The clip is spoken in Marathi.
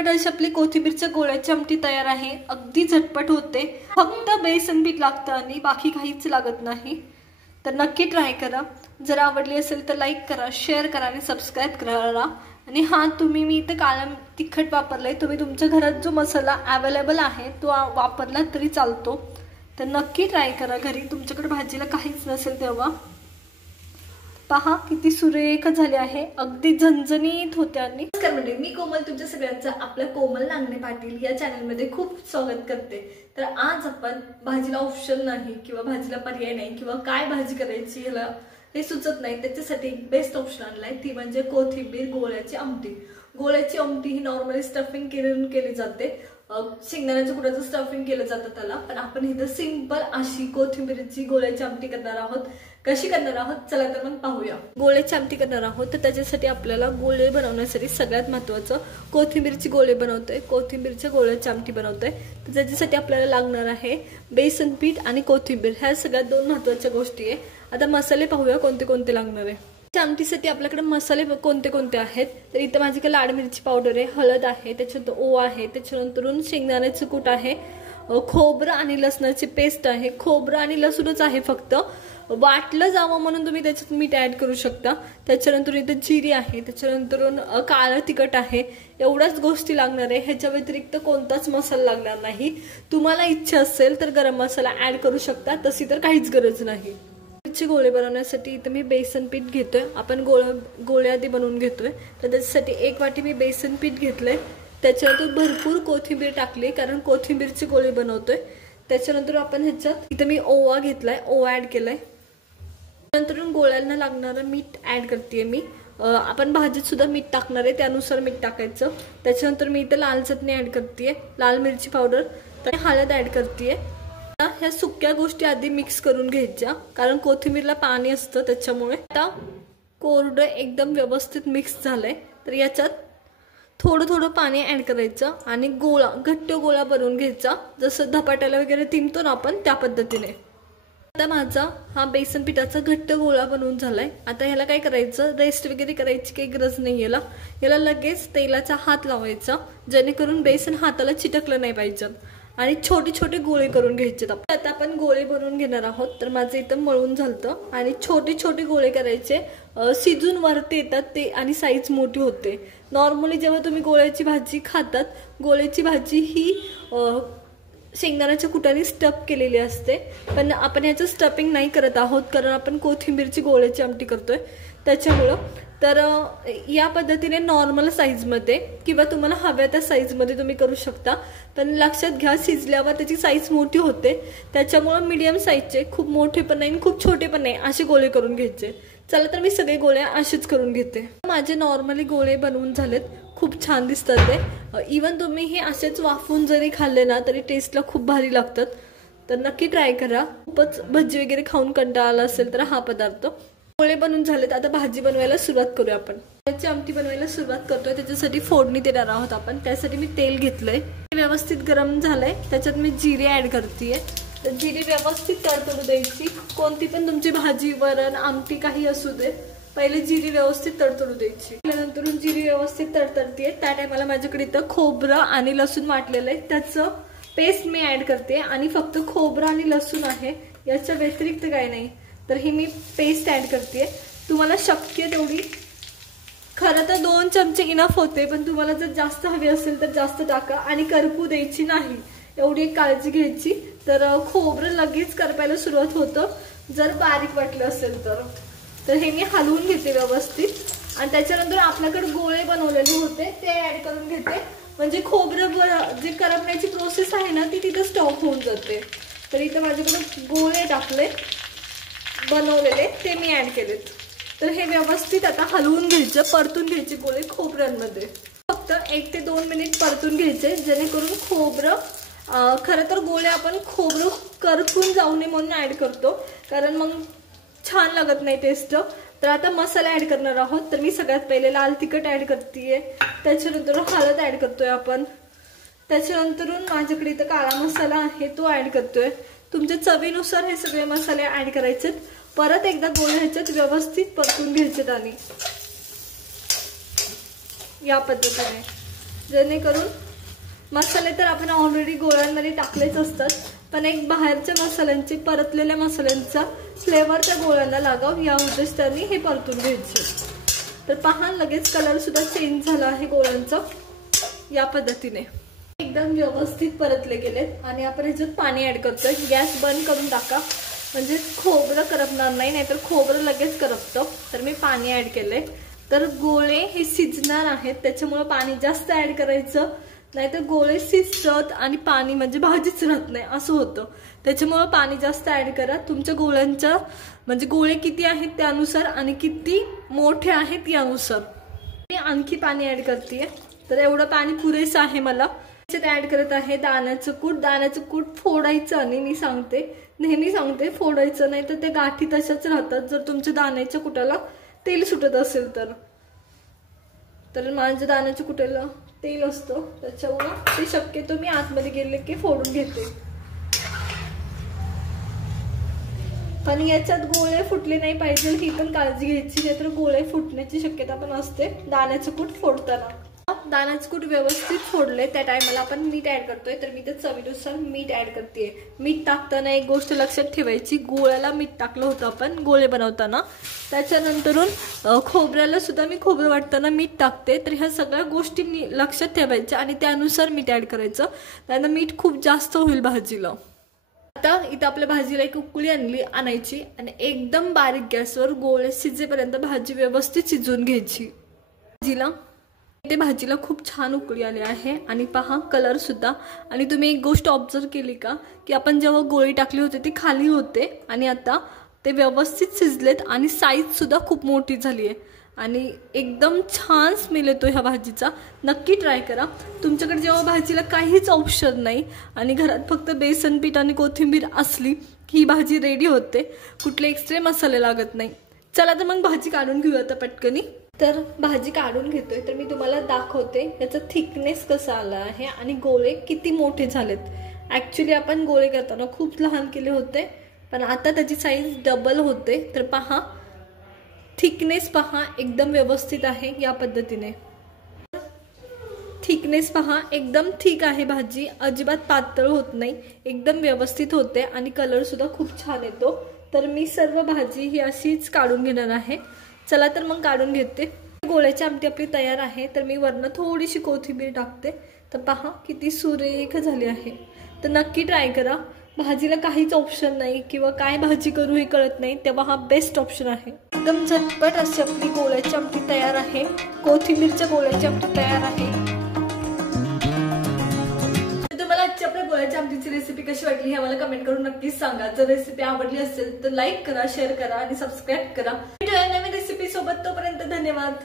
झटपट अशी आपली कोथिंबीरच्या गोळ्याची आमटी तयार आहे। अगदी झटपट होते, फक्त बेसन पीठ लागतं आणि बाकी काहीच लागत नाही। तर नक्की ट्राय करा। जर आवडली असेल तर लाईक करा, शेअर करा आणि सबस्क्राइब करा। आणि हां, तुम्ही मी इथे काळा तिखट वापरलंय, तुम्ही तुमच्या घरात जो मसाला अवेलेबल आहे तो वापरला तरी चालतो। तर नक्की ट्राय करा घरी, तुमच्याकडे भाजीला काहीच नसेल तेव्हा। पहा किती सुरेख झाले आहे, अगदी झणझणीत होते। आणि नमस्कार मंडळी, मी कोमल तुमच्या सगळ्यांचं आपल्या कोमल नांगणे पाटील या चॅनल मध्ये खूप स्वागत करते। तर आज आपण भाजीला ऑप्शन नाही किंवा भाजीला पर्याय नाही किंवा काय भाजी करायची याला हे सुचत नाही, त्याच्यासाठी एक बेस्ट ऑप्शन आणलाय, ती म्हणजे कोथिंबीर गोळ्याची आमटी। गोळ्याची आमटी ही नॉर्मली स्टफिंग केली जाते, शेंगदाण्याच्या कुटाचं स्टफिंग केलं जातं त्याला, पण आपण इथं सिंपल अशी कोथिंबीरची गोळ्याची आमटी करणार आहोत। कशी करणार आहोत चला तर मग पाहूया। गोळ्याची आमटी करणार आहोत तर त्याच्यासाठी आपल्याला गोळे बनवण्यासाठी सगळ्यात महत्त्वाचं कोथिंबीरची गोळे बनवतोय, कोथिंबीरच्या गोळ्याची आमटी बनवतोय। तर त्याच्यासाठी आपल्याला लागणार आहे बेसन पीठ आणि कोथिंबीर, ह्या सगळ्यात दोन महत्त्वाच्या गोष्टी आहे। आता मसाले पाहूया कोणते कोणते लागणार आहे। आमटीसाठी आपल्याकडे मसाले कोणते कोणते आहेत तर इथं माझ्याकडे लाल मिरची पावडर आहे, हळद आहे, त्याच्यानंतर ओवा आहे, त्याच्यानंतर शेंगदाण्याचं कूट आहे, खोबरं आणि लसणाची पेस्ट आहे। खोबरं आणि लसूणच आहे फक्त, वाटलं जावं म्हणून तुम्ही त्याच्यात मीठ ऍड करू शकता। त्याच्यानंतर इथं जिरी आहे, त्याच्यानंतर काळं तिखट आहे। एवढ्याच गोष्टी लागणार आहे, ह्याच्या व्यतिरिक्त कोणताच मसाला लागणार नाही। तुम्हाला इच्छा असेल तर गरम मसाला ऍड करू शकता, तशी तर काहीच गरज नाही। गोळे बनवण्यासाठी इथं मी बेसन पीठ घेतोय, आपण गोळे आधी बनवून घेतोय। तर त्याच्यासाठी 1 वाटी मी बेसन पीठ घेतलंय, त्याच्यानंतर भरपूर कोथिंबीर टाकली कारण कोथिंबीरचे गोळे बनवतोय। त्याच्यानंतर आपण ह्याच्यात इथं मी ओवा घेतलाय, ओवा ऍड केलाय। नंतर गोळ्यांना लागणारं मीठ ऍड करते मी, आपण भाजीत सुद्धा मीठ टाकणार आहे त्यानुसार मीठ टाकायचं। त्याच्यानंतर मी इथं लाल चटणी ऍड करते, लाल मिरची पावडर, तर हळद ऍड करते। ह्या सुक्या गोष्टी आधी मिक्स करून घ्यायच्या कारण कोथिंबीरला पाणी असतं त्याच्यामुळे। आता कोरडं एकदम व्यवस्थित मिक्स झालंय, तर याच्यात थोडं थोडं पाणी ऍड करायचं आणि घट्ट गोळा बनवून घ्यायचा, जसं धपाट्याला वगैरे तिंबतो ना आपण त्या पद्धतीने। आता माझा हा बेसन पिठाचा घट्ट गोळा बनवून झालाय। आता ह्याला काय करायचं, रेस्ट वगैरे करायची काही गरज नाही, याला लगेच तेलाचा हात लावायचा जेणेकरून बेसन हाताला चिटकलं नाही पाहिजे आणि छोटे छोटे गोळे करून घ्यायचे। आता आपण गोळे बनवून घेणार आहोत। तर माझं इथं मळून झालतं आणि छोटे छोटे गोळे करायचे, शिजून वरती येतात ते आणि साईज मोठी होते। नॉर्मली जेव्हा तुम्ही गोळ्याची भाजी खातात, गोळ्याची भाजी ही शेंगदाण्याच्या कुटाने स्टफ केलेली असते, पण आपण याचं स्टफिंग नाही करत आहोत कारण आपण कोथिंबीरची गोळ्याची आमटी करतोय त्याच्यामुळं। तर या पद्धतीने नॉर्मल साईजमध्ये किंवा तुम्हाला हव्या त्या साईजमध्ये तुम्ही करू शकता, पण लक्षात घ्या शिजल्यावर त्याची साईज मोठी होते, त्याच्यामुळं मीडियम साईजचे, खूप मोठे पण नाही खूप छोटे पण नाही असे गोळे करून घ्यायचे। चला तर मी सगळे गोळे असेच करून घेते। माझे नॉर्मली गोळे बनवून झालेत, खूप छान दिसतात ते। इवन तुम्ही हे असेच वाफवून जरी खाल्ले ना तरी टेस्टला खूप भारी लागतात, तर नक्की ट्राय करा। खूपच भजी वगैरे खाऊन कंटाळा आला असेल तर हा पदार्थ। गोळे बनवून झालेत, आता भाजी बनवायला सुरुवात करूया आपण। त्याची आमटी बनवायला सुरुवात करतोय, त्याच्यासाठी फोडणी देणार आहोत आपण। त्यासाठी मी तेल घेतलंय, व्यवस्थित गरम झालंय, त्याच्यात मी जिरे ऍड करतेय। तर जिरे व्यवस्थित तडतडू द्यायची, कोणती पण तुमची भाजी वरण आमटी काही असू दे, पहिले जिरे व्यवस्थित तडतडू द्यायची। त्यानंतर जिरे व्यवस्थित तडतडते, त्या टायमाला माझ्याकडे इथं खोबरं आणि लसूण वाटलेलं आहे, त्याचं पेस्ट मी ऍड करते आणि फक्त खोबरं आणि लसूण आहे, याच्या व्यतिरिक्त काही नाही। तर ही मी पेस्ट ऍड करते। तुम्हाला शक्य तेवढी, खरं तर 2 चमचे इनफ होते, पण तुम्हाला जर जास्त हवी असेल तर जास्त टाका आणि करपू द्यायची नाही, एवढी एक काळजी घ्यायची। तर खोबरं लगेच करपायला सुरुवात होतं जर बारीक वाटलं असेल तर हे मी हलवून घेते व्यवस्थित आणि त्याच्यानंतर आपल्याकडे गोळे बनवलेले होते ते ऍड करून घेते, म्हणजे खोबरं जे करपण्याची प्रोसेस आहे ना ती तिथं स्टॉप होऊन जाते। तर इथं माझ्याकडे गोळे टाकले बनवलेले, ते मी ऍड केलेत। तर हे व्यवस्थित आता हलवून घ्यायचं, परतून घ्यायचे गोळे खोबऱ्यांमध्ये। फक्त 1 ते 2 मिनिट परतून घ्यायचे जेणेकरून खोबरं, खरं तर गोळे आपण खोबरं करपून जाऊ नये म्हणून ऍड करतो कारण मग छान लागत नाही टेस्ट। तर आता मसाला ऍड करणार आहोत। तर मी सगळ्यात पहिले लाल तिखट ऍड करतेय, त्याच्यानंतर हळद ऍड करतोय आपण, त्याच्यानंतर माझ्याकडे इथं काळा मसाला आहे तो ऍड करतोय। तुमच्या चवीनुसार हे सगळे मसाले ऍड करायचे। परत एकदा गोळे ह्याच्यात व्यवस्थित परतून घ्यायचे आणि या पद्धतीने जेणेकरून मसाले तर आपण ऑलरेडी गोळ्यांमध्ये टाकलेच असतात, पण एक बाहेरच्या मसाल्यांची, परतलेल्या मसाल्यांचा फ्लेवर त्या गोळ्यांना लागावं या उद्देशाने हे परतून घ्यायचे। तर पहा लगेच कलर सुद्धा चेंज झाला आहे गोळ्यांचा। या पद्धतीने एकदम व्यवस्थित परतले गेलेत आणि आपण ह्याच्यात पाणी ऍड करतोय। गॅस बंद करून टाका, म्हणजे खोबरं करपणार नाही, नाहीतर खोबरं लगेच करपतं। तर मी पाणी ऍड केलंय। तर गोळे हे शिजणार आहेत, त्याच्यामुळे पाणी जास्त ऍड करायचं, नाहीतर गोळे शिजतात आणि पाणी म्हणजे भाजीच राहत नाही असं होतं। त्याच्यामुळे पाणी जास्त ऍड करा तुमच्या गोळ्यांच्या, म्हणजे गोळे किती आहेत त्यानुसार आणि किती मोठे आहेत यानुसार। मी आणखी पाणी ऍड करतेय, तर एवढं पाणी पुरेसं आहे मला। त्याच्यात ऍड करत आहे दाण्याचं कूट। दाण्याचं कूट फोडायचं आणि मी सांगते, नेहमी सांगते फोडायचं नाही तर ते गाठी तशाच राहतात जर तुमच्या दाण्याच्या कुटाला तेल सुटत असेल तर माझ्या दाण्याच्या कुटाला तेल असतं, त्याच्यामुळे ते शक्यतो मी आतमध्ये गेले की फोडून घेते। पण याच्यात गोळे फुटले नाही पाहिजे ही पण काळजी घ्यायची, नाहीतर गोळे फुटण्याची शक्यता पण असते दाण्याचं कूट फोडताना। दाण्याचं कूट व्यवस्थित फोडले त्या टायमाला आपण मीठ ऍड करतोय, तर मी त्या चवीनुसार मीठ ऍड करतेय। मीठ टाकताना एक गोष्ट लक्षात ठेवायची, गोळ्याला मीठ टाकलं होतं आपण गोळे बनवताना, त्याच्यानंतरून खोबऱ्याला सुद्धा मी खोबरं वाटताना मीठ टाकते। तर ह्या सगळ्या गोष्टी लक्षात ठेवायच्या आणि त्यानुसार मीठ ऍड करायचं, त्यानं मीठ खूप जास्त होईल भाजीला। आता इथं आपल्या भाजीला एक उकळी आणायची आणि एकदम बारीक गॅसवर गोळे शिजेपर्यंत भाजी व्यवस्थित शिजवून घ्यायची। भाजीला खूप छान उकळी आली आहे आणि पहा कलर सुद्धा। आणि तुम्ही एक गोष्ट ऑब्झर्व केली का की आपण जेव्हा गोळी टाकली होती ती खाली होते आणि आता ते व्यवस्थित शिजलेत आणि साईज सुद्धा खूप मोठी झाली आहे आणि एकदम छान स्मेल येतो ह्या भाजीचा। नक्की ट्राय करा। तुमच्याकडे जेव्हा भाजीला काहीच ऑप्शन नाही आणि घरात फक्त बेसन पीठ आणि कोथिंबीर असली की ही भाजी रेडी होते, कुठले एक्स्ट्रा मसाले लागत नाही। चला तर मग भाजी काढून घेऊया आता पटकनी। तर भाजी काढून घेतोय, तर मी तुम्हाला दाखवते याचा थिकनेस कसा आला आहे आणि गोळे किती मोठे झालेत। ऍक्च्युली आपण गोळे करताना खूप लहान केले होते, पण आता त्याची साईज डबल होते। तर पहा थिकनेस पहा एकदम व्यवस्थित आहे या पद्धतीने। थिकनेस पहा एकदम थिक आहे भाजी, अजिबात पातळ होत नाही, एकदम व्यवस्थित होते आणि कलर सुद्धा खूप छान येतो। तर मी सर्व भाजी ही अशीच काढून घेणार आहे। चला तर मग काढून घेते। गोळ्याची आमटी आपली तयार आहे, तर मी वरनं थोडीशी कोथिंबीर टाकते। तर पहा किती सुरेख झाली आहे। तर नक्की ट्राय करा। भाजीला काहीच ऑप्शन नाही किंवा काय भाजी करू हे कळत नाही तेव्हा हा बेस्ट ऑप्शन आहे। एकदम झटपट अशी आपली गोळ्याची आमटी तयार आहे, कोथिंबीरच्या गोळ्याची आमटी तयार आहे। तुम्हाला आजची आपल्या गोळ्याच्या आमटीची रेसिपी कशी वाटली हे मला कमेंट करून नक्कीच सांगा। जर रेसिपी आवडली असेल तर लाईक करा, शेअर करा आणि सबस्क्राईब करा। भेटूया नवीन रेसिपी सोबत, तोपर्यंत धन्यवाद।